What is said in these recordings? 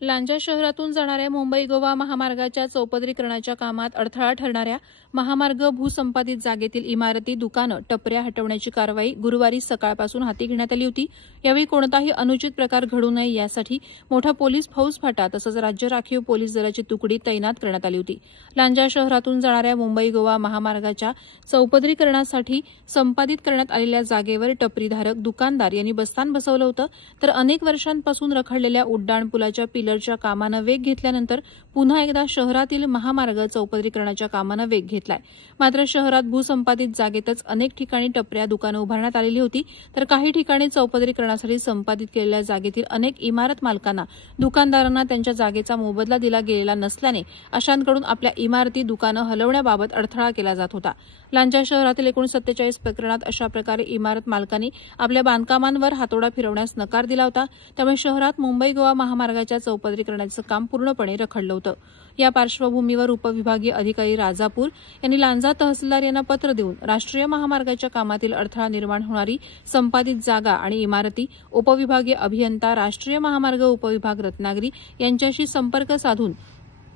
लांजा शहरातून जाणाऱ्या मुंबई-गोवा महामार्गाच्या चौपदरीकरणाच्या कामात अडथळा ठरणाऱ्या महामार्ग भूसंपादित जागेतील इमारती, दुकानं, टपऱ्या हटवण्याची कारवाई गुरुवारी सकाळपासून हाती घेण्यात आली होती। यावेळी कोणताही अनुचित प्रकार घडू नये यासाठी मोठा पोलीस फौजफाटा तसंच राज्य राखीव पोलीस दलाची तुकडी तैनात करण्यात आली होती। लांजा शहरातून जाणाऱ्या मुंबई-गोवा महामार्गाच्या चौपदरीकरणासाठी संपादित करण्यात आलेल्या जागेवर टपरीधारक, दुकानदार यांनी बस्तान बसवलं होतं, तर अनेक वर्षांपासून रखडलेल्या उड्डाणपुलाच्या पिलरच्या कामानं वेग घेतल्यानंतर पुन्हा एकदा शहरातील महामार्ग चौपदरीकरणाच्या कामानं वेग घेतलाय। मात्र शहरात भूसंपादित जागेतच अनेक ठिकाणी टपऱ्या, दुकानं उभारण्यात आलेली होती, तर काही ठिकाणी चौपदरीकरणासाठी संपादित केलेल्या जागेतील अनेक इमारत मालकांना, दुकानदारांना त्यांच्या जागेचा मोबदला दिला गेलेला नसल्याने अशांकडून आपल्या इमारती, दुकानं हलवण्याबाबत अडथळा केला जात होता। लांजा शहरातील एकूण 47 प्रकरणात अशा प्रकारे इमारत मालकांनी आपल्या बांधकामांवर हातोडा फिरवण्यास नकार दिला होता। त्यामुळे शहरात मुंबई-गोवा महामार्गाच्या चौपदरीकरणाचं काम पूर्णपणे रखडलं होतं। या पार्श्वभूमीवर उपविभागीय अधिकारी राजापूर यांनी लांजा तहसीलदार यांना पत्र देऊन राष्ट्रीय महामार्गाच्या कामातील अडथळा निर्माण होणारी संपादित जागा आणि इमारती, उपविभागीय अभियंता, राष्ट्रीय महामार्ग उपविभाग रत्नागिरी यांच्याशी संपर्क साधून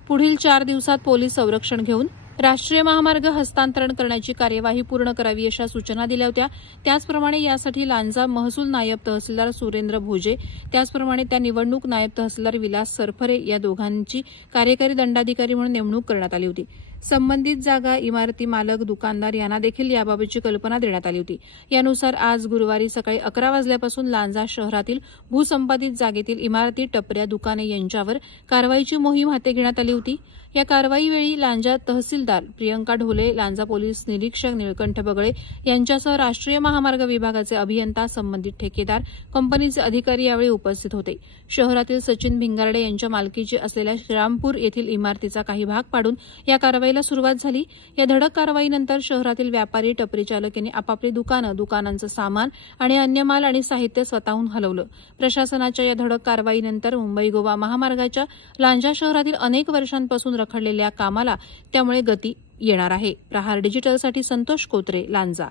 पुढील 4 दिवसात पोलीस संरक्षण घेऊन राष्ट्रीय महामार्ग हस्तांतरण करण्याची कार्यवाही पूर्ण करावी अशा सूचना दिल्या होत्या। त्याचप्रमाणे यासाठी लांजा महसूल नायब तहसीलदार सुरेंद्र भोजे, त्याचप्रमाणे त्या निवडणूक नायब तहसीलदार विलास सरफरे या दोघांची कार्यकारी दंडाधिकारी म्हणून नेमणूक करण्यात आली होती। संबंधित जागा, इमारती मालक, दुकानदार यांना देखील याबाबतची कल्पना देण्यात आली होती। यानुसार आज गुरुवारी सकाळी 11 वाजल्यापासून लांजा शहरातील भूसंपादित जागेतील इमारती, टपऱ्या, दुकाने यांच्यावर कारवाईची मोहीम हाती घेण्यात आली होती। या कारवाईवेळी लांजा तहसीलदार प्रियंका ढोले, लांजा पोलीस निरीक्षक निळकंठ बगळे यांच्यासह राष्ट्रीय महामार्ग विभागाचे अभियंता, संबंधित ठेकेदार, कंपनीचे अधिकारी यावेळी उपस्थित होते। शहरातील सचिन भिंगारडे यांच्या मालकीची असलेल्या श्रीरामपूर येथील इमारतीचा काही भाग पाडून या कारवाईला सुरुवात झाली। या धडक कारवाईनंतर शहरातील व्यापारी, टपरी चालक यांनी आपापली दुकानं, दुकानांचं सामान आणि अन्य माल आणि साहित्य स्वतःहून हलवलं। प्रशासनाच्या या धडक कारवाईनंतर मुंबई-गोवा महामार्गाच्या लांजा शहरातील अनेक वर्षांपासून रखडलेल्या कामाला त्यामुळे गती येणार आहे। प्रहार डिजिटलसाठी संतोष कोत्रे, लांजा।